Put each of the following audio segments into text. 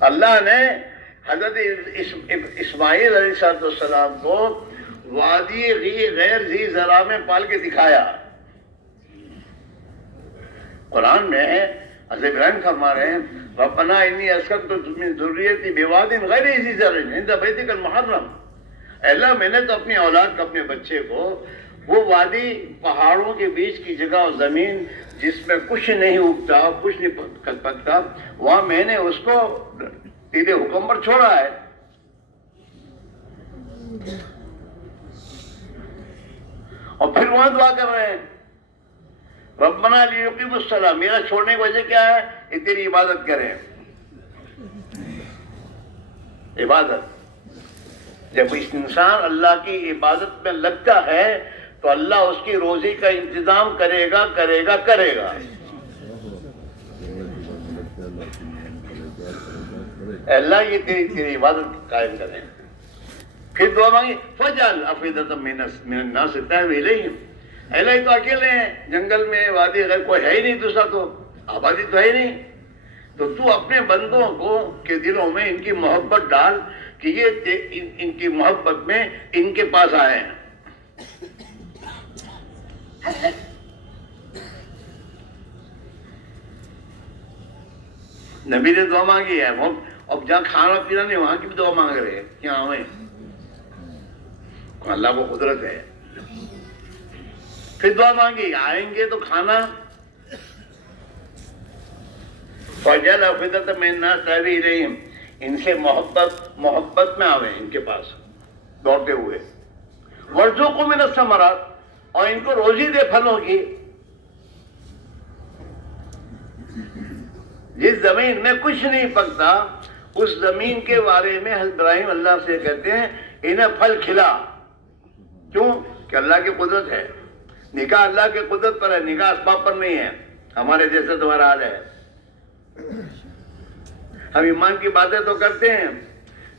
اللہ نے حضرت اسماعیل علیہ السلام کو وادی غیر ذی زرع میں پال کے دکھایا. قرآن میں حضرت ابراہیم فرما رہے ہیں ربنا انی اسکنت من ذریتی بواد غیر ذی زرع عند بیتک المحرم. اے اللہ میں نے تو اپنی اولاد کو، اپنے بچے کو وہ وادی پہاڑوں کے بیچ کی جگہ اور زمین جس میں کچھ نہیں اگتا، کچھ نہیں پکتا، وہاں میں نے اس کو تیرے حکم پر چھوڑا ہے. اور پھر وہاں دعا کر رہے ہیں ربنا لیقیموا الصلاۃ. میرا چھوڑنے کی وجہ کیا ہے؟ کہ تیری عبادت کریں. عبادت جب انسان اللہ کی عبادت میں لگتا ہے تو اللہ اس کی روزی کا انتظام کرے گا کرے گا کرے گا. اللہ یہ تیری عبادت قائم کریں. پھر دعا مانگی فجعل افئدۃ من الناس تهوی الیہم. اللہ تو اکیلے ہیں جنگل میں، وادی غیر کوئی ہے ہی نہیں دوسرا، تو آبادی تو ہے ہی نہیں. تو اپنے بندوں کو کے دلوں میں ان کی محبت ڈال کہ یہ ان کی محبت میں ان کے پاس آئے ہیں. نبی نے دعا مانگی ہے، وہ اب جہاں کھانا پینا نہیں وہاں کی بھی دعا مانگ رہے ہیں کہ آئیں. اللہ کو قدرت ہے. پھر دعا مانگی آئیں گے تو کھانا. فجعل افئدۃ من الناس تهوی الیہم. ان سے محبت میں آوے ان کے پاس دوڑتے ہوئے. وارزقھم من الثمرات. اور ان کو روزی دے پھلوں کی. جس زمین میں کچھ نہیں پکتا اس زمین کے بارے میں حضرت ابراہیم اللہ سے کہتے ہیں انہیں پھل کھلا. کیوں؟ کہ اللہ کی قدرت ہے. نکاح اللہ کی قدرت پر ہے، نکاح اسباب پر نہیں ہے. ہمارے جیسے تمہارا حال ہے. ہم ایمان کی باتیں تو کرتے ہیں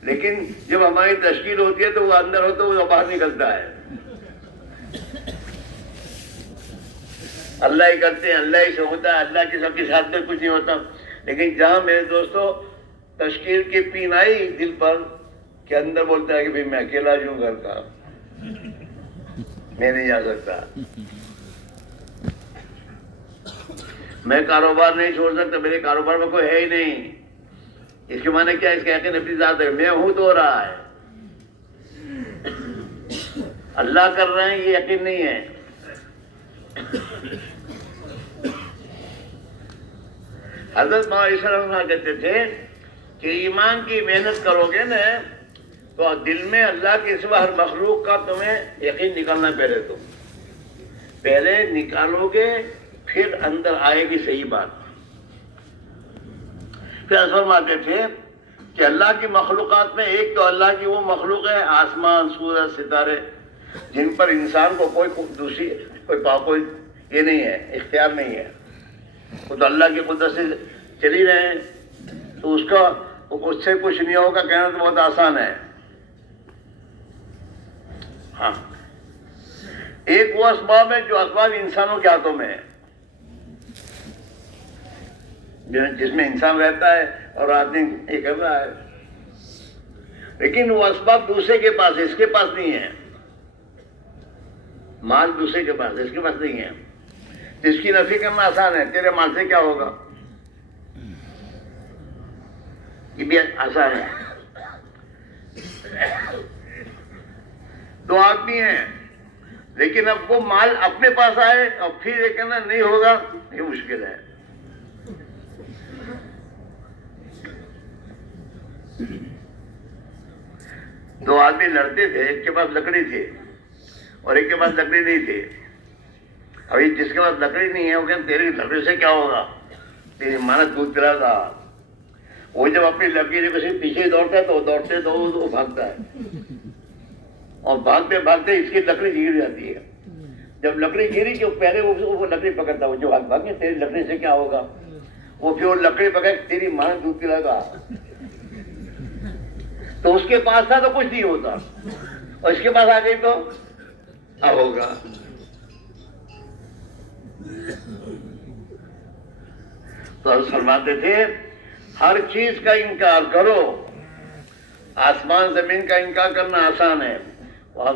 لیکن جب ہماری تشکیل ہوتی ہے تو وہ اندر ہوتا ہے، وہ باہر نکلتا ہے. اللہ ہی کرتے ہیں، اللہ ہی سے ہوتا ہے، اللہ کی سب کے ساتھ میں کچھ نہیں ہوتا. لیکن جہاں میرے دوستو تشکیل کی پین آئی دل پر کہ اندر بولتا ہے کہ بھئی میں اکیلا ہوں گھر کا، میں نہیں جا سکتا، میں کاروبار نہیں چھوڑ سکتا، میرے کاروبار میں کوئی ہے ہی نہیں. اس کے معنی کیا؟ اس کے یقین اپنی ذات ہے، میں ہوں تو ہو رہا ہے. اللہ کر رہے ہیں یہ یقین نہیں ہے. حضرت مولانا کہتے تھے کہ ایمان کی محنت کرو گے نا تو دل میں اللہ کے سوا ہر مخلوق کا تمہیں یقین نکالنا. پہلے نکالو گے پھر اندر آئے گی صحیح بات. پھر فرماتے تھے کہ اللہ کی مخلوقات میں ایک تو اللہ کی وہ مخلوق ہے آسمان، سورج، ستارے، جن پر انسان کو کوئی یہ نہیں ہے، اختیار نہیں ہے. وہ تو اللہ کی قدرت سے چلی رہے ہیں تو اس سے کچھ نہیں ہوگا کہنا تو بہت آسان ہے. ہاں ایک وہ اسباب ہے جو اسباب انسانوں کے ہاتھوں میں ہے، جس میں انسان رہتا ہے اور آدمی یہ کر رہا ہے. لیکن وہ اسباب دوسرے کے پاس ہے، اس کے پاس نہیں ہے. مال دوسرے کے پاس ہے، اس کے پاس نہیں ہے. جس کی نفی کرنا آسان ہے، تیرے مال سے کیا ہوگا، یہ بھی آسان ہے. دو آدمی ہیں لیکن اب وہ مال اپنے پاس آئے اور پھر یہ کہنا نہیں ہوگا، یہ مشکل ہے. دو آدمی لڑتے تھے، ایک کے پاس لکڑی تھی اور ایک کے پاس لکڑی نہیں تھی. ابھی جس کے پاس لکڑی نہیں ہے وہ کہتے تیری لکڑی سے کیا ہوگا، تیری محنت دودھ پلا تھا. وہ جب اپنی لکڑی سے کسی پیچھے دوڑتا ہے تو دوڑتے تو وہ بھاگتا ہے اور بھاگتے بھاگتے اس کی لکڑی گر جاتی ہے. جب لکڑی گری کہ پہلے وہ لکڑی پکڑتا ہے، جو بھاگے تیری لکڑی سے کیا ہوگا، وہ پھر وہ لکڑی پکڑ تیری محنت دودھ پلا تھا. تو اس کے پاس تھا تو کچھ نہیں ہوتا اور اس کے پاس آ گئی تو ہوگا. تو فرماتے تھے ہر چیز کا انکار کرو. آسمان زمین کا انکار کرنا آسان ہے،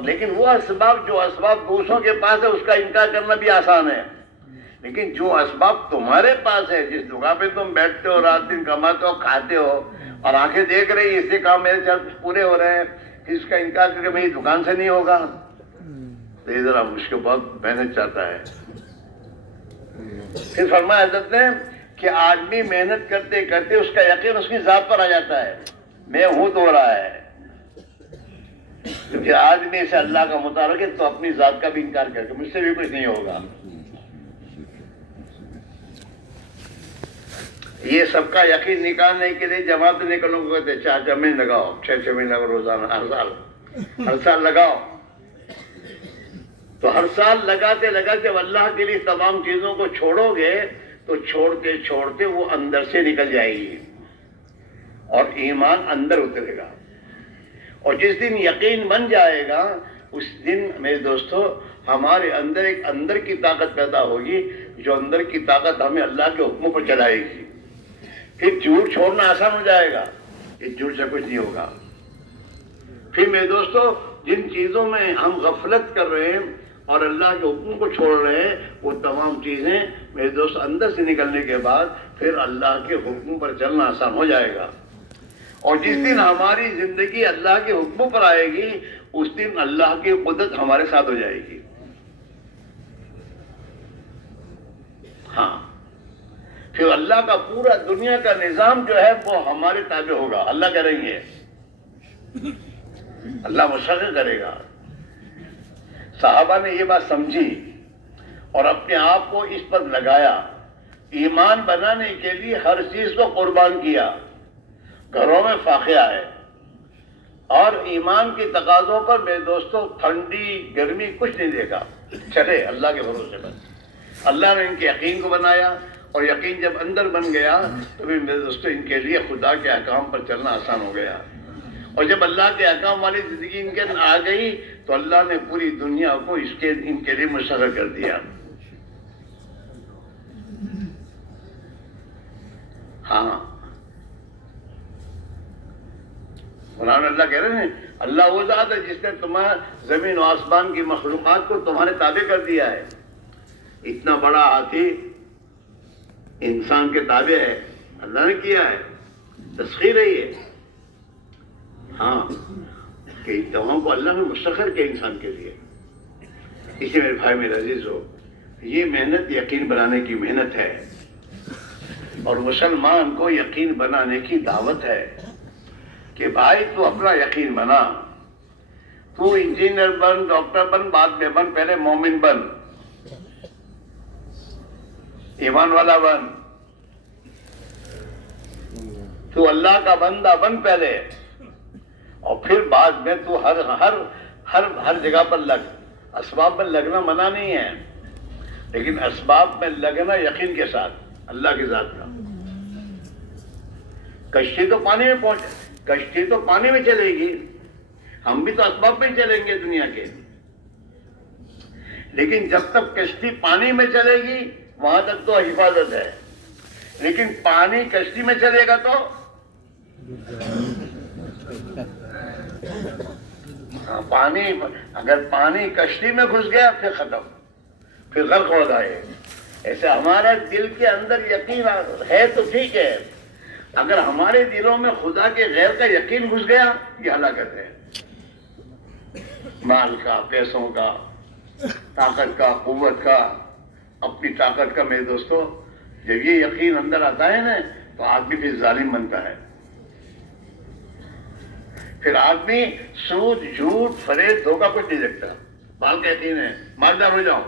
لیکن وہ اسباب جو اسباب دوسروں کے پاس ہے اس کا انکار کرنا بھی آسان ہے. لیکن جو اسباب تمہارے پاس ہے، جس جگہ پہ تم بیٹھتے ہو، رات دن کماتے ہو، کھاتے ہو، اور آنکھیں دیکھ رہی اس سے کام میرے چل پورے ہو رہے ہیں، اس کا انکار کر کے میری دکان سے نہیں ہوگا، تو یہ ذرا مشکل بہت محنت چاہتا ہے. پھر فرمایا حضرت نے کہ آدمی محنت کرتے کرتے اس کا یقین اس کی ذات پر آ جاتا ہے، میں ہوں تو رہا ہے. کیونکہ آدمی سے اللہ کا متعلق ہے تو اپنی ذات کا بھی انکار کر کے مجھ سے بھی کچھ نہیں ہوگا. یہ سب کا یقین نکالنے کے لیے جماعت نکلوں کو کہتے 4 مہینے لگاؤ، 6 مہینے لگاؤ، روزانہ ہر سال لگاؤ. تو ہر سال لگاتے لگاتے اللہ کے لیے تمام چیزوں کو چھوڑو گے تو چھوڑتے چھوڑتے وہ اندر سے نکل جائے گی اور ایمان اندر اترے گا. اور جس دن یقین بن جائے گا اس دن میرے دوستو ہمارے اندر ایک اندر کی طاقت پیدا ہوگی، جو اندر کی طاقت ہمیں اللہ کے حکموں پر چلائے گی. پھر جھوٹ چھوڑنا آسان ہو جائے گا، اس جھوٹ سے کچھ نہیں ہوگا. پھر میرے دوستو جن چیزوں میں ہم غفلت کر رہے ہیں اور اللہ کے حکم کو چھوڑ رہے ہیں وہ تمام چیزیں میرے دوست اندر سے نکلنے کے بعد پھر اللہ کے حکم پر چلنا آسان ہو جائے گا. اور جس دن ہماری زندگی اللہ کے حکموں پر آئے گی اس دن اللہ کی قدرت ہمارے ساتھ ہو جائے گی. ہاں پھر اللہ کا پورا دنیا کا نظام جو ہے وہ ہمارے تابع ہوگا. اللہ کریں گے، اللہ مشرع کرے گا. صحابہ نے یہ بات سمجھی اور اپنے آپ کو اس پر لگایا. ایمان بنانے کے لیے ہر چیز کو قربان کیا. گھروں میں فاقے آئے اور ایمان کی تقاضوں پر میرے دوستوں ٹھنڈی گرمی کچھ نہیں دیکھا، چلے اللہ کے بھروسے پر. اللہ نے ان کے یقین کو بنایا اور یقین جب اندر بن گیا تو بھی میرے دوستوں ان کے لیے خدا کے احکام پر چلنا آسان ہو گیا. اور جب اللہ کے احکام والی زندگی ان کے اندر آ گئی تو اللہ نے پوری دنیا کو ان کے لیے مسخر کر دیا. ہاں قرآن اللہ کہہ رہے ہیں اللہ وہ ذات ہے جس نے تمہارا زمین و آسمان کی مخلوقات کو تمہارے تابع کر دیا ہے. اتنا بڑا ہاتھی انسان کے تابع ہے، اللہ نے کیا ہے، تسخیر ہے یہ. ہاں کہ ان تمام کو اللہ نے مسخر کیا انسان کے لیے. اسی میرے بھائی میرے عزیز ہو، یہ محنت یقین بنانے کی محنت ہے اور مسلمان کو یقین بنانے کی دعوت ہے کہ بھائی تو اپنا یقین بنا، تو انجینئر بن، ڈاکٹر بن، بعد میں بن، پہلے مومن بن، ایمان والا بن. تو اللہ کا بندہ بن پہلے اور پھر بعد میں تو ہر جگہ پر لگ. اسباب میں لگنا منع نہیں ہے لیکن اسباب میں لگنا یقین کے ساتھ اللہ کی ذات کا. کشتی تو پانی میں کشتی تو پانی میں چلے گی، ہم بھی تو اسباب میں چلیں گے دنیا کے، لیکن جب تک کشتی پانی میں چلے گی وہاں تک تو حفاظت ہے. لیکن پانی کشتی میں چلے گا تو پانی اگر پانی کشتی میں گھس گیا پھر ختم، پھر غرق ہو جائے. ایسے ہمارا دل کے اندر یقین ہے تو ٹھیک ہے، اگر ہمارے دلوں میں خدا کے غیر کا یقین گھس گیا یہ ہلاکت ہے. مال کا، پیسوں کا، طاقت کا، قوت کا، اپنی طاقت کا. میرے دوستو جب یہ یقین اندر آتا ہے نا تو آدمی پھر ظالم بنتا ہے. پھر آدمی سود، جھوٹ، فریب، دھوکہ کچھ نہیں دیکھتا. مال کا یقین ہے، مالدار ہو جاؤ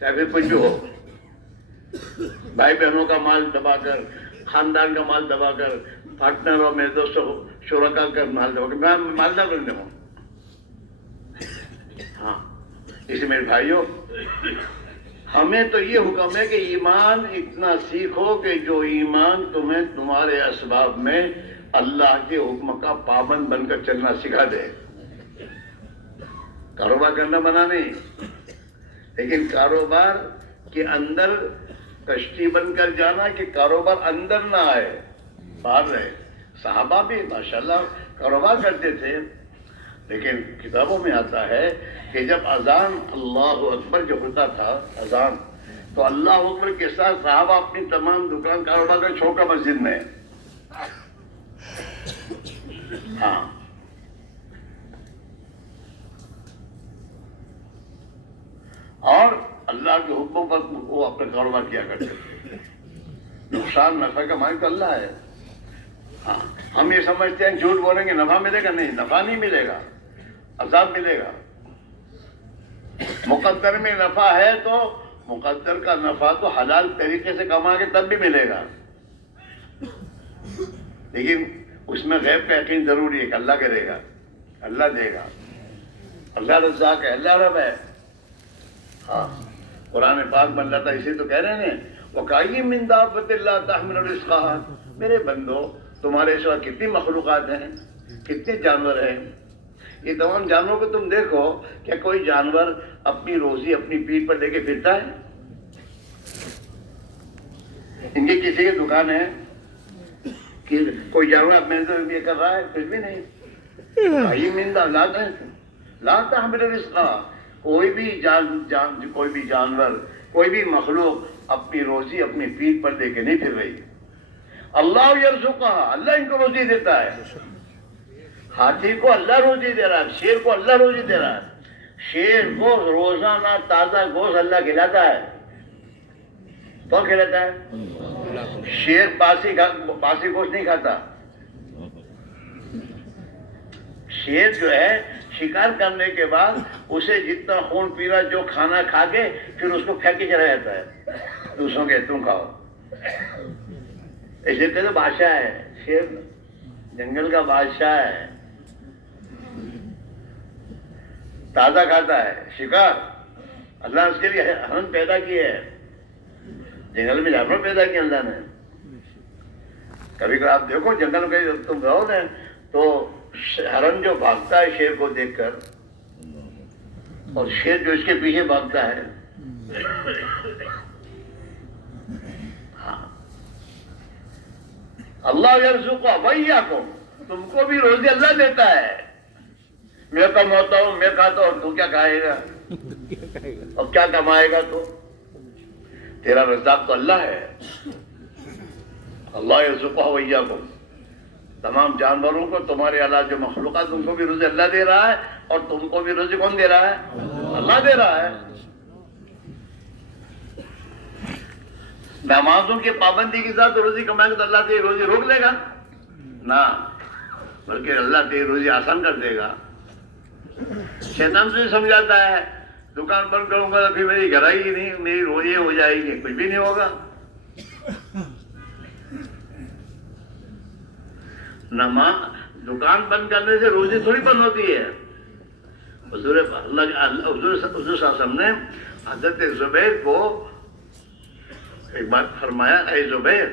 چاہے پھر کچھ بھی ہو. بھائی بہنوں کا مال دبا کر، خاندان کا مال دبا کر، پارٹنر اور میرے دوستوں شرکا کا مال دبا کر میں مالدار بن جاؤں. ہاں اس میرے بھائیوں ہمیں تو یہ حکم ہے کہ ایمان اتنا سیکھو کہ جو ایمان تمہیں تمہارے اسباب میں اللہ کے حکم کا پابند بن کر چلنا سکھا دے. کاروبار کرنا منع نہیں، لیکن کاروبار کے اندر کشتی بن کر جانا کہ کاروبار اندر نہ آئے. باہر رہے. صحابہ بھی ماشاءاللہ کاروبار کرتے تھے، لیکن کتابوں میں آتا ہے کہ جب اذان اللہ اکبر جو ہوتا تھا اذان، تو اللہ اکبر کے ساتھ صحابہ اپنی تمام دکان کاروبار کا چھوڑ کر مسجد میں. ہاں، اور اللہ کے حکموں پر وہ اپنا کاروبار کیا کرتے تھے. نقصان نفع کا مالک تو اللہ ہے. ہاں، ہم یہ سمجھتے ہیں جھوٹ بولیں گے نفع ملے گا. نہیں، نفع نہیں ملے گا، عذاب ملے گا. مقدر میں نفع ہے تو مقدر کا نفع تو حلال طریقے سے کما کے تب بھی ملے گا، لیکن اس میں غیب کا یقین ضروری ہے کہ اللہ کرے گا، اللہ دے گا، اللہ رزاق ہے، اللہ رب ہے. ہاں، قرآن پاک میں اللہ تعالیٰ اسی تو کہہ رہے ہیں وَكَأَيِّن مِّن دَابَّةٍ لَّا تَحْمِلُ رِزْقَهَا. میرے بندو، تمہارے سوا کتنی مخلوقات ہیں، کتنے جانور ہیں. یہ تمام جانوروں کو تم دیکھو، کیا کوئی جانور اپنی روزی اپنی پیٹھ پر لے کے پھرتا ہے؟ ان کی کسی کی دکان ہے کہ کوئی جانور اپنے یہ کر رہا ہے؟ کچھ بھی نہیں. کئی مندہ لا تحمل رزقا. کوئی بھی جانور کوئی بھی مخلوق اپنی روزی اپنی پیٹھ پر لے کے نہیں پھر رہی. اللہ یرزقها، اللہ ان کو روزی دیتا ہے. ہاتھی کو اللہ روزی دے رہا ہے، شیر کو اللہ روزی دے رہا ہے. شیر کو روزانہ تازہ گوشت اللہ کھلاتا ہے. کون کھلاتا ہے؟ شیر باسی گوشت نہیں کھاتا. شیر جو ہے شکار کرنے کے بعد اسے جتنا خون پیرا جو کھانا کھا کے پھر اس کو پھینک کے چلا جاتا ہے دوسروں کے، تم کھاؤ. ایسے کہتے بادشاہ ہے شیر، جنگل کا بادشاہ ہے، تازہ کھاتا ہے شکار. اللہ نے اس کے لیے ہرن پیدا کیے ہیں، جنگل میں جانور پیدا کیا اللہ نے. کبھی کبھی آپ دیکھو جنگل میں تم رہو نا تو ہرن جو بھاگتا ہے شیر کو دیکھ کر، اور شیر جو اس کے پیچھے بھاگتا ہے. ہاں، اللہ یرزقها وإياکم، تم کو بھی روزی اللہ دیتا ہے. میں کماتا ہوں، میں کھاتا ہوں، تو کیا کھائے گا اور کیا کمائے گا؟ تو تیرا رزاق تو اللہ ہے. اللہ یرزقها وإياکم. تمام جانوروں کو تمہارے علاوہ جو مخلوقات ان کو بھی روزی اللہ دے رہا ہے، اور تم کو بھی روزی کون دے رہا ہے؟ اللہ دے رہا ہے. نمازوں کی پابندی کے ساتھ روزی کمائے گا تو اللہ تیری روزی روک لے گا؟ نہ، بلکہ اللہ تیری روزی آسان کر دے گا. شیطان سے سمجھاتا ہے دکان بند کروں گا تو پھر میری گھر آئی نہیں، میری روزی ہو جائے گی. کچھ بھی نہیں ہوگا. دکان بند کرنے سے روزی تھوڑی بند ہوتی ہے. حضور صلی اللہ علیہ وسلم نے حضرت زبیر کو ایک بات فرمایا، اے زبیر،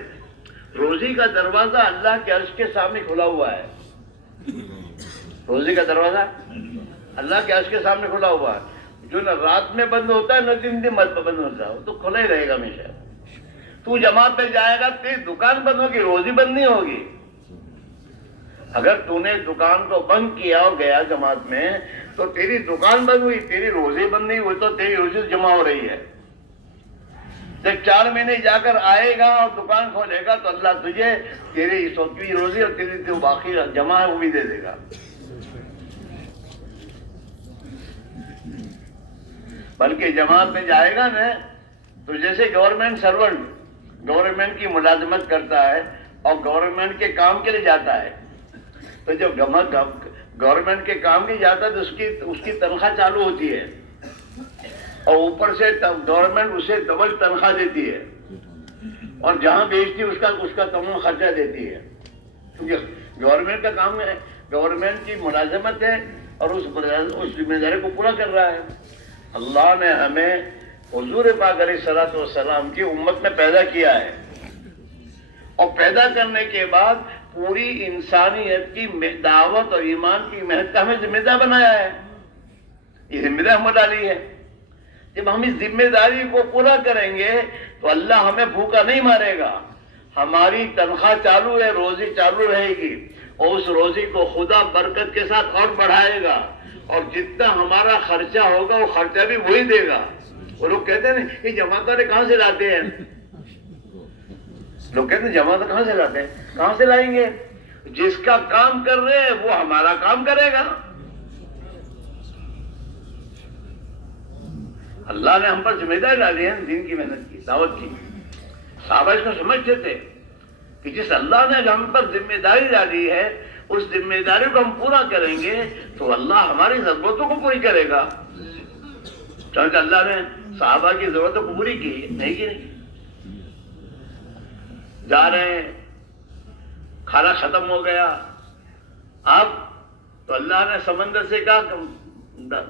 روزی کا دروازہ اللہ کے عرش کے سامنے کھلا ہوا ہے. روزی کا دروازہ اللہ کے عرش کے سامنے کھلا ہوا ہے. جو نہ رات میں بند ہوتا ہے نہ دن بند ہوتا ہے، وہ تو کھلا ہی رہے گا ہمیشہ. تو جماعت پہ جائے گا تیری دکان بند ہوگی، روزی بند نہیں ہوگی. اگر تو نے دکان کو بند کیا اور گیا جماعت میں تو تیری دکان بند ہوئی، تیری روزی بند نہیں ہوئی، تو تیری روزی جمع ہو رہی ہے. جب 4 مہینے جا کر آئے گا اور دکان کھولے گا تو اللہ تجھے تیری اس وقت کی روزی اور تیری جو باقی جمع ہے وہ بھی دے دے گا. بلکہ جماعت میں جائے گا نا تو جیسے گورنمنٹ سرونٹ گورنمنٹ کی ملازمت کرتا ہے اور گورنمنٹ کے کام کے لیے جاتا ہے، تو جب گورنمنٹ کے کام کے لیے جاتا ہے تو اس کی تنخواہ چالو ہوتی ہے، اور اوپر سے گورنمنٹ اسے ڈبل تنخواہ دیتی ہے، اور جہاں بیچتی ہے اس کا تمام خرچہ دیتی ہے. کیونکہ گورنمنٹ کا کام ہے، گورنمنٹ کی ملازمت ہے، اور اس ذمہ داری کو پورا کر رہا ہے. اللہ نے ہمیں حضور پاک علیہ الصلوۃ والسلام کی امت میں پیدا کیا ہے، اور پیدا کرنے کے بعد پوری انسانیت کی دعوت اور ایمان کی محنت کا ہمیں ذمہ دار بنایا ہے. یہ ذمہ داری ہمیں ڈالی ہے. جب ہم اس ذمہ داری کو پورا کریں گے تو اللہ ہمیں بھوکا نہیں مارے گا، ہماری تنخواہ چالو ہے، روزی چالو رہے گی، اور اس روزی کو خدا برکت کے ساتھ اور بڑھائے گا، اور جتنا ہمارا خرچہ ہوگا وہ خرچہ بھی وہی دے گا۔ وہ لوگ کہتے ہیں یہ جماعت والے کہاں سے لاتے ہیں؟ لوگ کہتے ہیں جماعت کہاں سے لاتے ہیں؟ کہاں سے لائیں گے؟ جس کا کام کر رہے ہیں وہ ہمارا کام کرے گا۔ اللہ نے ہم پر ذمہ داری ڈالی ہے دین کی محنت کی، دعوت کی۔ صحابہ اس کو سمجھتے تھے کہ جس اللہ نے ہم پر ذمہ داری ڈالی ہے اس ذمہ داری کو ہم پورا کریں گے تو اللہ ہماری ضرورتوں کو پوری کرے گا۔ چونکہ اللہ نے صحابہ کی ضرورتوں کو پوری کی نہیں کی نہیں، جا رہے ہیں، کھانا ختم ہو گیا، اب تو اللہ نے سمندر سے کہا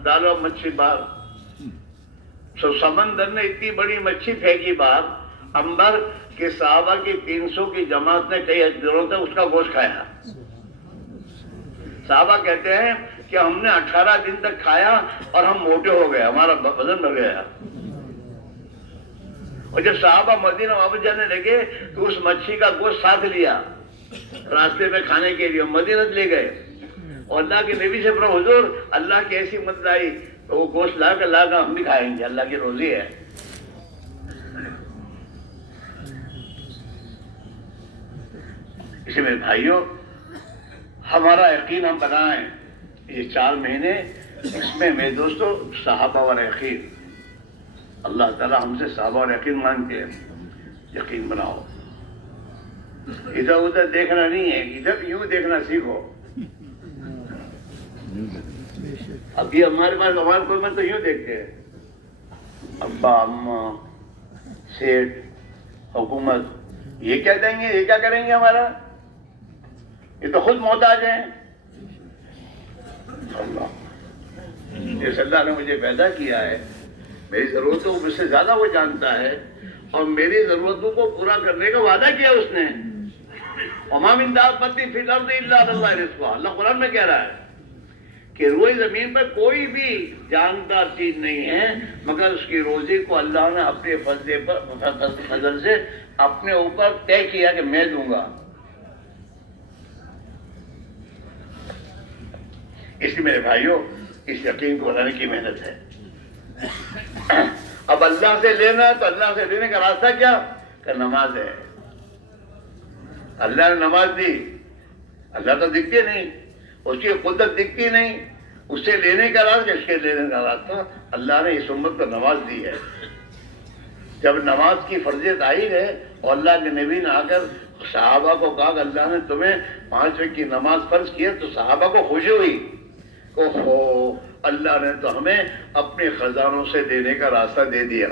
ڈالو مچھلی باہر، سو سمندر نے اتنی بڑی مچھلی پھینکی باہر انبر کہ صحابہ کی 300 کی جماعت نے کئی دنوں تک اس کا گوشت کھایا۔ صحابہ کہتے ہیں کہ ہم نے 18 دن تک کھایا اور ہم موٹے ہو گئے، ہمارا وزن بڑھ گیا۔ اور جب صحابہ مدینہ واپس جانے لگے تو اس مچھلی کا گوشت ساتھ لیا راستے میں کھانے کے لیے، مدینہ لے گئے، اور اللہ کے نبی سے پوچھا حضور اللہ کی ایسی مدد آئی تو وہ گوشت لا کر ہم بھی کھائیں گے، اللہ کی روزی ہے۔ اسی میں بھائیوں ہمارا یقین ہم بنائیں، یہ 4 مہینے اس میں میرے دوستو صحابہ والا یقین، اللہ تعالیٰ ہم سے صحابہ والا یقین مانگتے ہیں، یقین بناؤ، ادھر ادھر دیکھنا نہیں ہے، ادھر یوں دیکھنا سیکھو۔ ابھی ہمارے پاس ہمارے کوئی من تو یوں دیکھتے ہیں، ابا اماں سیٹ حکومت یہ کیا دیں گے، یہ کیا کریں گے ہمارا، یہ تو خود محتاج ہیں۔ اللہ جس اللہ نے مجھے پیدا کیا ہے میری ضرورتوں کو مجھ سے زیادہ وہ جانتا ہے، اور میری ضرورتوں کو پورا کرنے کا وعدہ کیا اس نے۔ وما من دابۃ فی الارض الا علی اللہ رزقها، اللہ قرآن میں کہہ رہا ہے کہ روئے زمین پر کوئی بھی جاندار چیز نہیں ہے مگر اس کی روزی کو اللہ نے اپنے فضل سے اپنے اوپر طے کیا کہ میں دوں گا۔ اس لیے میرے بھائیوں اس یقین کو بنانے کی محنت ہے۔ اب اللہ سے لینا تو اللہ سے لینے کا راستہ کیا کہ نماز ہے۔ اللہ نے نماز دی، اللہ تو دکھتے نہیں، اس کی قدرت دکھتی نہیں، اس سے لینے کا راستہ، اس کے لینے کا راستہ اللہ نے اس امت کو نماز دی ہے۔ جب نماز کی فرضیت آئی ہے اور اللہ کے نبی نے آ کر صحابہ کو کہا کہ اللہ نے تمہیں 5 وقت کی نماز فرض کی ہے تو صحابہ کو خوشی ہوئی، اوہو اللہ نے تو ہمیں اپنے خزانوں سے دینے کا راستہ دے دیا۔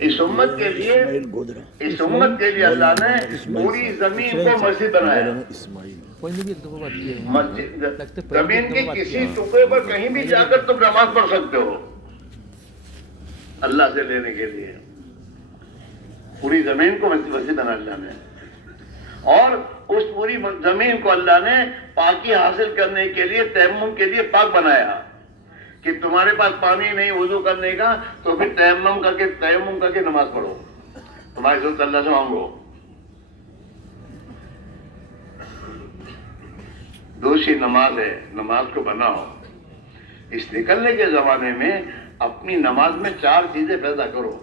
اس امت کے لیے اللہ نے پوری زمین کو مسجد بنایا۔ مسجد زمین کے کسی ٹکڑے پر کہیں بھی جا کر تم نماز پڑھ سکتے ہو اللہ سے لینے کے لیے۔ پوری زمین کو مسجد بنا اللہ نے، اور اس پوری زمین کو اللہ نے پاکی حاصل کرنے کے لیے تیمم کے لیے پاک بنایا کہ تمہارے پاس پانی نہیں وضو کرنے کا تو پھر تیمم کر کے نماز پڑھو، تمہاری ضرورت اللہ سے مانگو۔ دوسری نماز ہے، نماز کو بناؤ۔ اس نکلنے کے زمانے میں اپنی نماز میں 4 چیزیں پیدا کرو،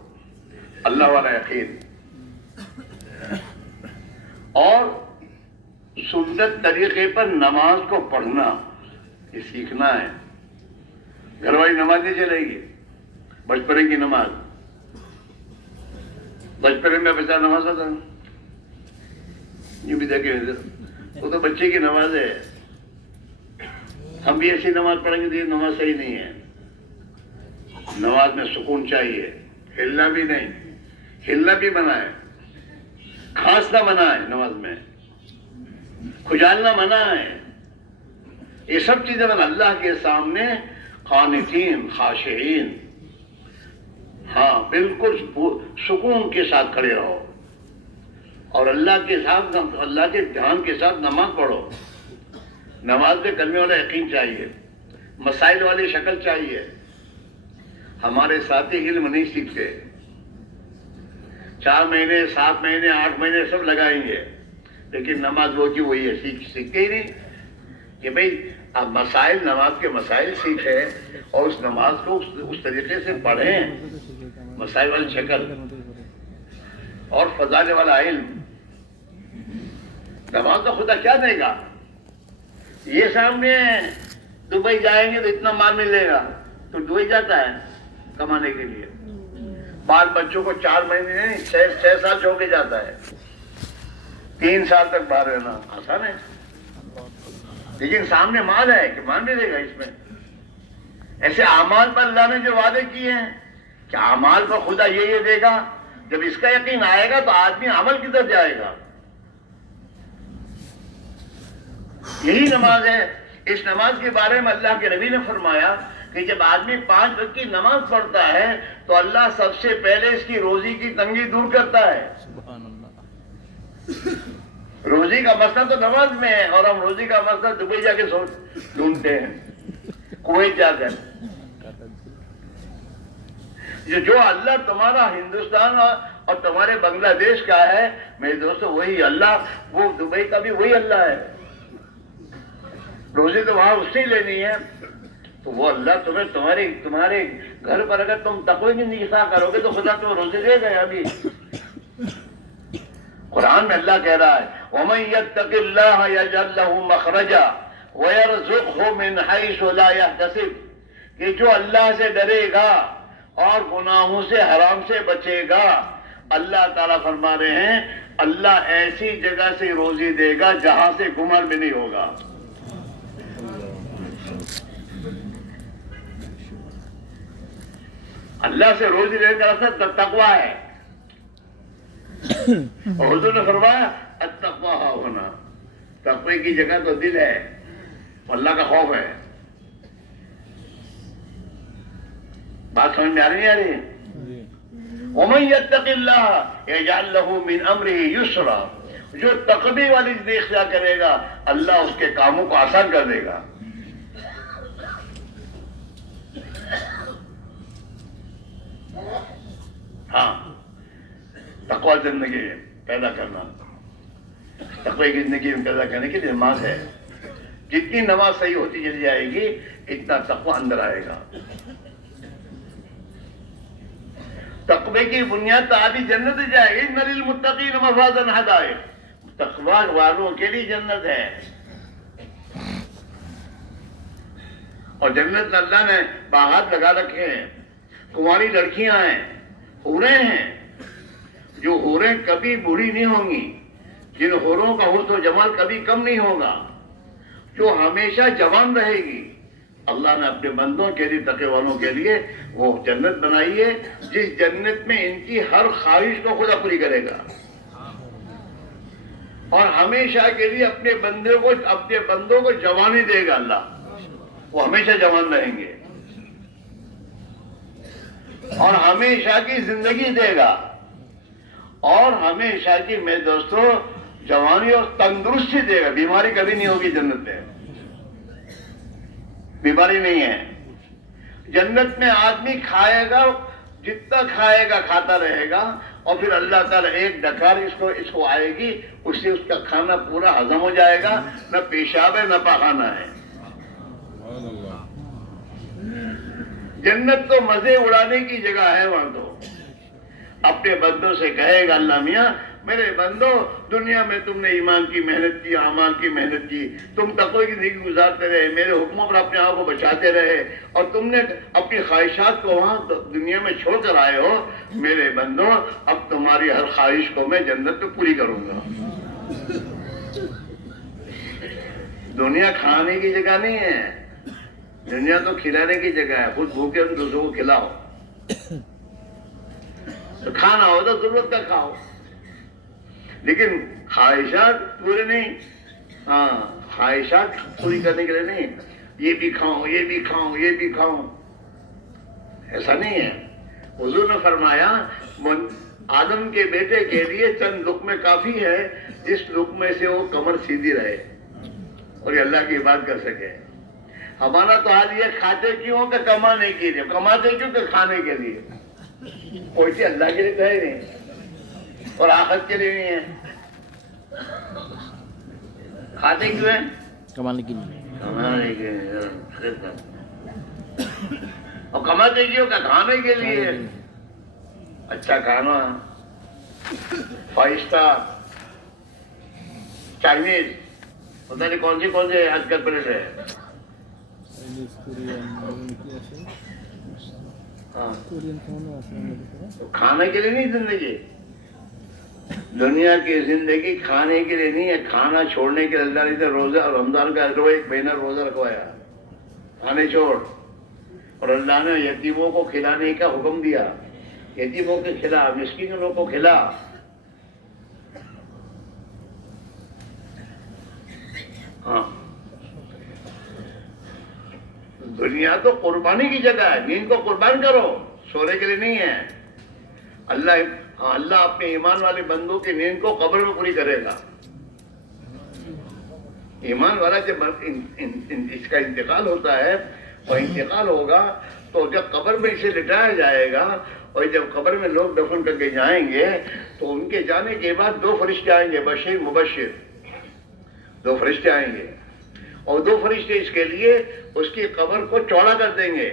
اللہ والا یقین، اور سنت طریقے پر نماز کو پڑھنا، یہ سیکھنا ہے۔ گھر والی نماز نہیں چلے گی، بچپنے کی نماز، بچپنے میں بچہ نماز پڑھتا یہ بھی دیکھے وہ تو بچے کی نماز ہے، ہم بھی ایسی نماز پڑھیں گے تو یہ نماز صحیح نہیں ہے۔ نماز میں سکون چاہیے، ہلنا بھی نہیں، ہلنا بھی منع ہے، کھانسنا منع ہے، نماز میں کھجالنا منع ہے، یہ سب چیزیں من اللہ کے سامنے قانتین خاشعین، ہاں بالکل سکون کے ساتھ کھڑے رہو، اور اللہ کے ساتھ، اللہ کے دھیان کے ساتھ نماز پڑھو۔ نماز میں کلمے والا یقین چاہیے، مسائل والی شکل چاہیے، ہمارے ساتھی علم نہیں سیکھتے، 4 مہینے 7 مہینے 8 مہینے سب لگائیں گے، لیکن نماز وہ کی وہی ہے، سیکھتے ہی نہیں کہ بھئی اب مسائل، نماز کے مسائل سیکھیں اور اس نماز کو اس طریقے سے پڑھیں، مسائل والی شکل اور فضانے والا علم۔ نماز کا خدا کیا دے گا؟ یہ سامنے دبئی جائیں گے تو اتنا مال ملے گا، تو دبئی جاتا ہے کمانے کے لیے، بال بچوں کو 4 مہینے نہیں 6 سال چھوڑ کے جاتا ہے، 3 سال تک باہر رہنا آسان ہے، لیکن سامنے مال ہے کہ مال ملے گا اس میں۔ ایسے اعمال پر اللہ نے جو وعدے کیے ہیں کہ اعمال پر خدا یہ دے گا، جب اس کا یقین آئے گا تو آدمی عمل کی طرف جائے گا۔ یہی نماز ہے۔ اس نماز کے بارے میں اللہ کے نبی نے فرمایا کہ جب آدمی 5 وقت کی نماز پڑھتا ہے تو اللہ سب سے پہلے اس کی روزی کی تنگی دور کرتا ہے۔ سبحان اللہ۔ روزی کا مسئلہ تو نماز میں ہے، اور ہم روزی کا مسئلہ دبئی جا کے ڈھونڈتے ہیں، کویت جا کر۔ جو اللہ تمہارا ہندوستان اور تمہارے بنگلہ دیش کا ہے میرے دوستو، وہی اللہ، وہ دبئی کا بھی وہی اللہ ہے۔ روزی تو وہاں اس سے لینی ہے، تو وہ اللہ تمہیں تمہارے گھر پر اگر تم تقوی کی نگاہ کرو گے تو خدا تمہیں روزی دے گا۔ ابھی قرآن میں اللہ کہہ رہا ہے وَمَن يَتَّقِ اللَّهَ يَجْعَل لَّهُ مَخْرَجًا وَيَرْزُقْهُ مِنْ حَيْثُ لَا يَحْتَسِبُ، کہ جو اللہ سے ڈرے گا اور گناہوں سے، حرام سے بچے گا، اللہ تعالیٰ فرما رہے ہیں اللہ ایسی جگہ سے روزی دے گا جہاں سے گمان بھی نہیں ہوگا۔ اللہ سے روزی لینے کا راستہ تقویٰ ہے، اور حضور نے فرمایا التقویٰ ہا ہونا، تقوی کی جگہ تو دل ہے، اللہ کا خوف ہے۔ بات سمجھ میں آ رہی ہے؟ وَمَن يَتَّقِ اللَّهَ يَجْعَل لَّهُ مِنْ أَمْرِهِ يُسْرًا، جو تقوی والی اختیار کرے گا اللہ اس کے کاموں کو آسان کر دے گا۔ ہاں، تقوی زندگی پیدا کرنا، تقوی کی زندگی پیدا کرنے کے لیے نماز ہے۔ جتنی نماز صحیح ہوتی چلی جائے گی اتنا تقوی اندر آئے گا۔ تقوی کی بنیاد تو آدھی جنت جائے گی۔ اِنَّ لِلْمُتَّقِينَ مَفَازًا حَدَائِقَ، تقوی والوں کے لیے جنت ہے، اور جنت میں اللہ نے باغات لگا رکھے ہیں، کنواری لڑکیاں ہیں، حوریں ہیں، جو حوریں کبھی بوڑھی نہیں ہوں گی، جن حوروں کا حسن و جمال کبھی کم نہیں ہوگا، جو ہمیشہ جوان رہے گی۔ اللہ نے اپنے بندوں کے لیے، تقوی والوں کے لیے وہ جنت بنائی ہے، جس جنت میں ان کی ہر خواہش کو خدا پوری کرے گا، اور ہمیشہ کے لیے اپنے بندوں کو جوانی دے گا اللہ، وہ ہمیشہ جوان رہیں گے، اور ہمیشہ کی زندگی دے گا، اور ہمیشہ کی میرے دوستو جوانی اور تندرستی دے گا۔ بیماری کبھی نہیں ہوگی جنت میں، بیماری نہیں ہے۔ جنت میں آدمی کھائے گا، جتنا کھائے گا کھاتا رہے گا، اور پھر اللہ تعالیٰ ایک ڈکار اس کو آئے گی، اس سے اس کا کھانا پورا ہضم ہو جائے گا، نہ پیشاب ہے نہ پاخانہ ہے۔ جنت تو مزے اڑانے کی جگہ ہے، وہاں تو اپنے بندوں سے کہے گا اللہ میاں میرے بندو، دنیا میں تم نے ایمان کی محنت کی، اعمال کی محنت کی، تم تقوی کی زندگی گزارتے رہے، میرے حکموں پر اپنے آپ کو بچاتے رہے، اور تم نے اپنی خواہشات کو وہاں دنیا میں چھوڑ کر آئے ہو، میرے بندو اب تمہاری ہر خواہش کو میں جنت میں پوری کروں گا۔ دنیا کھانے کی جگہ نہیں ہے، دنیا تو کھلانے کی جگہ ہے۔ خود بھوکے ہو تو دوسروں کو کھلاؤ، تو کھانا ہو تو ضرورت کا کھاؤ، لیکن خواہشات پورے نہیں، ہاں خواہشات پوری کرنے کے لیے نہیں، یہ بھی کھاؤں یہ بھی کھاؤں یہ بھی کھاؤں، ایسا نہیں ہے۔ حضور نے فرمایا آدم کے بیٹے کے لیے چند لقمے کافی ہے، جس لقمے سے وہ کمر سیدھی رہے اور یہ اللہ کی عبادت کر سکے۔ ہمارا تو حال یہ کھاتے کیوں کہ کمانے کے لیے، کماتے کیوں کہ کھانے کے لیے، کوئی چیز اللہ کے لیے تو ہے نہیں اور آخرت کے لیے نہیں ہے۔ کھاتے کیوں ہیں؟ کمانے کے لیے۔ کمانے کے لیے، اور کماتے کیوں کہ کھانے کے لیے، اچھا کھانا، 5 اسٹار، چائنیز، پتہ نہیں کون سے آج کل پلیٹ ہے، ہاں تو کھانے کے لیے نہیں زندگی، دنیا کی زندگی کھانے کے لیے نہیں ہے، کھانا چھوڑنے کے لیے اللہ نے روزہ اور رمضان کا 1 مہینہ روزہ رکھوایا، کھانے چھوڑ، اور اللہ نے یتیموں کو کھلانے کا حکم دیا، یتیموں کے کھلا، مسکینوں کو کھلا۔ ہاں دنیا تو قربانی کی جگہ ہے، نیند کو قربان کرو، سونے کے لیے نہیں ہے۔ اللہ اپنے ایمان والے بندوں کی نیند کو قبر میں پوری کرے گا۔ ایمان والا جب اس کا انتقال ہوتا ہے، اور انتقال ہوگا تو جب قبر میں اسے لٹایا جائے گا، اور جب قبر میں لوگ دفن کر کے جائیں گے تو ان کے جانے کے بعد 2 فرشتے آئیں گے، بشیر مبشر، 2 فرشتے آئیں گے، اور 2 فرشتے اس کے لیے اس کی قبر کو چوڑا کر دیں گے،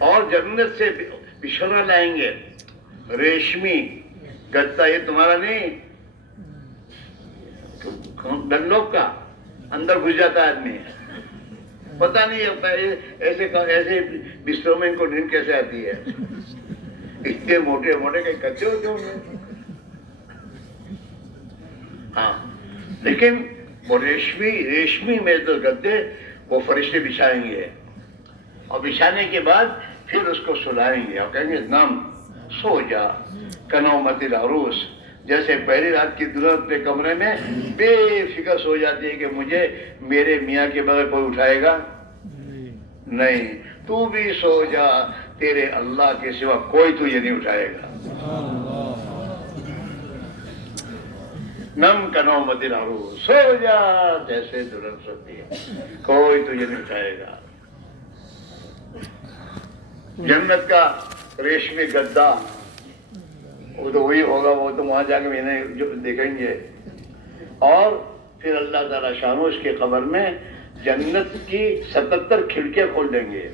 اور جنت سے بچھونا لائیں گے، ریشمی گدا، یہ تمہارا نہیں، ڈنلوپ کا، اندر گھس جاتا ہے آدمی، پتہ نہیں ہوتا ایسے بستروں میں ان کو نیند کیسے آتی ہے، اتنے موٹے موٹے کہیں کچے ہوتے ہوں گے۔ ہاں لیکن وہ ریشمی میں تو گدے وہ فرشتے بچھائیں گے، اور بچھانے کے بعد پھر اس کو سلائیں گے اور کہیں گے نام، سو جا کنومت العروس، جیسے پہلی رات کی دلہن اپنے کمرے میں بے فکر سو جاتی ہے کہ مجھے میرے میاں کے بغیر کوئی اٹھائے گا نہیں، تو بھی سو جا، تیرے اللہ کے سوا کوئی تجھے نہیں اٹھائے گا۔ نم کنومت العروس، سو جا جیسے دلہن سوتی ہے، کوئی تجھے نہیں اٹھائے گا۔ جنت کا ریشمی گدا وہ تو وہی ہوگا، وہ تو وہاں جا کے میں نے جو دیکھیں گے، اور پھر اللہ تعالیٰ شانو اس کے قبر میں جنت کی 77 کھڑکیاں کھول دیں گے،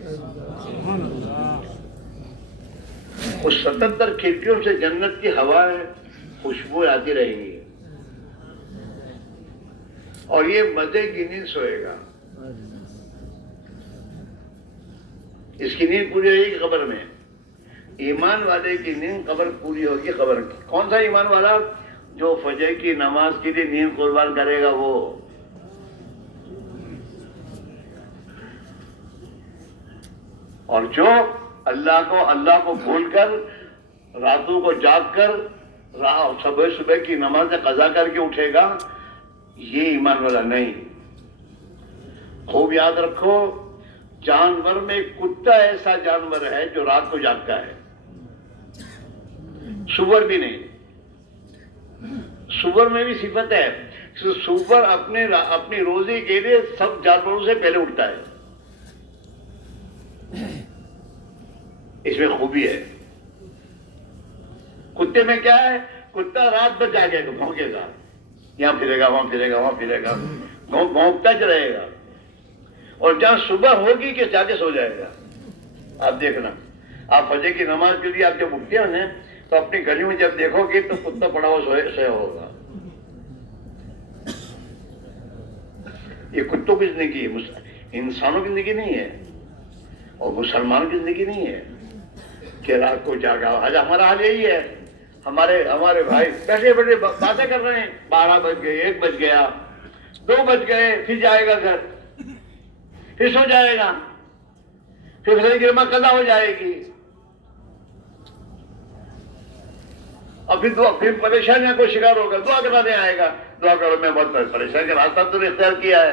اس 77 کھڑکیوں سے جنت کی ہوائیں خوشبو آتی رہیں گی، اور یہ مزے کی نیند سوئے گا، اس کی نیند پوری ہوگی قبر میں۔ ایمان والے کی نیند قبر پوری ہوگی قبر کی۔ کون سا ایمان والا؟ جو فجر کی نماز کے لیے نیند قربان کرے گا وہ، اور جو اللہ کو بھول کر راتوں کو جاگ کر صبح کی نماز قضا کر کے اٹھے گا، یہ ایمان والا نہیں۔ خوب یاد رکھو، جانور میں کتا ایسا جانور ہے جو رات کو جاگتا ہے، سور بھی نہیں۔ سور میں بھی صفت ہے، سور اپنی روزی کے لیے سب جانوروں سے پہلے اٹھتا ہے، اس میں خوبی ہے۔ کتے میں کیا ہے؟ کتا رات بھر جاگے گا، بھونکے گا، یہاں پھرے گا، وہاں پھرے گا، وہاں پھرے گا، بھونکتا چ رہے گا، اور جہاں صبح ہوگی کہ جا کے سو جائے گا۔ آپ دیکھنا، آپ فجر کی نماز کے لیے آپ جب اٹھتے ہو نا تو اپنی گلی میں جب دیکھو گے تو کتا پڑا ہوا سویا ہوگا۔ یہ کتوں کی زندگی ہے، انسانوں کی زندگی نہیں ہے، اور مسلمانوں کی زندگی نہیں ہے کہ رات کو جاگا۔ آج ہمارا حال یہی ہے، ہمارے بھائی بیٹھے بیٹھے باتیں کر رہے ہیں، 12 بج گئے، 1 بج گیا، 2 بج گئے، پھر جائے گا گھر، پھر سو جائے گا، پھر فجر کی نماز قضا ہو جائے گی، اور پھر پریشانیاں کو شکار ہوگا، دعا کرانے آئے گا، دعا کرو میں بہت پریشان کا راستہ تو نے اختیار کیا ہے۔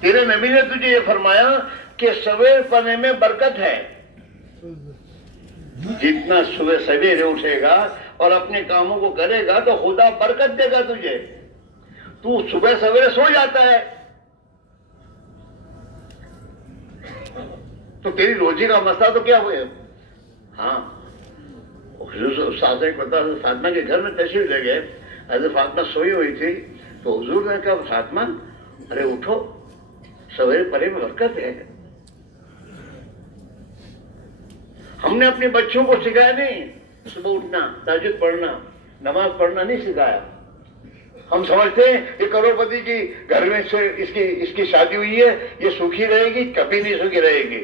تیرے نبی نے تجھے یہ فرمایا کہ سویر پڑھنے میں برکت ہے، جتنا صبح سویرے اٹھے گا اور اپنے کاموں کو کرے گا تو خدا برکت دے گا تجھے۔ تو صبح سویرے سو جاتا ہے، تو تیری روزی کا مسئلہ تو کیا ہوئے؟ ہاں حضور استاد نے پتا فاطمہ کے گھر میں تشریف لے گئے. حضرت فاطمہ سوئی ہوئی تھی تو حضور نے کہا فاطمہ ارے اٹھو سویرے پڑے میں برکت ہے. ہم نے اپنے بچوں کو سکھایا نہیں صبح اٹھنا تہجد پڑھنا نماز پڑھنا نہیں سکھایا. ہم سمجھتے ہیں یہ کروڑ پتی کی گھر میں سے اس کی شادی ہوئی ہے یہ سوکھی رہے گی کبھی نہیں سوکھی رہے گی.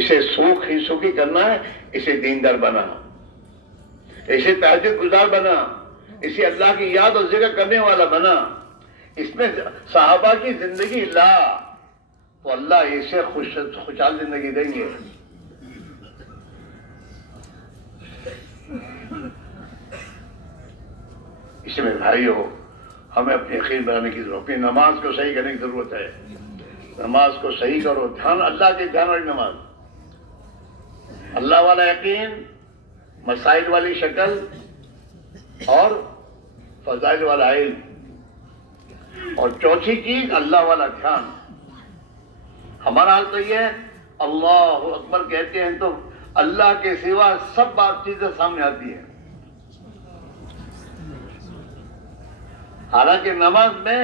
اسے سوکھی کرنا ہے اسے دیندار بنا اسے تہجد گزار بنا اسے اللہ کی یاد اور ذکر کرنے والا بنا. اس میں صحابہ کی زندگی لا تو اللہ اسے خوشحال زندگی دیں گے. اس میں بھائیو ہمیں اپنے یقین بنانے کی ضرورت ہے. نماز کو صحیح کرنے کی ضرورت ہے. نماز کو صحیح کرو دھیان اللہ کے دھیان والی نماز اللہ والا یقین مسائل والی شکل اور فضائل والا علم اور چوتھی چیز اللہ والا دھیان. ہمارا حال تو یہ ہے اللہ اکبر کہتے ہیں تو اللہ کے سوا سب بات چیزیں سامنے آتی ہیں. حالانکہ نماز میں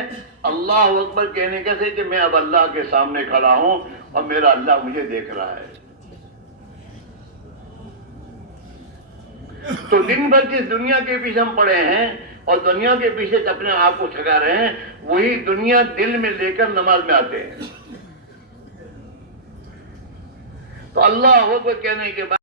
اللہ اکبر کہنے کیسے کہ میں اب اللہ کے سامنے کھڑا ہوں اور میرا اللہ مجھے دیکھ رہا ہے. تو دن بھر جس دنیا کے پیچھے ہم پڑے ہیں اور دنیا کے پیچھے اپنے آپ کو تھکا رہے ہیں وہی دنیا دل میں لے کر نماز میں آتے ہیں. تو اللہ اکبر کہنے کے بعد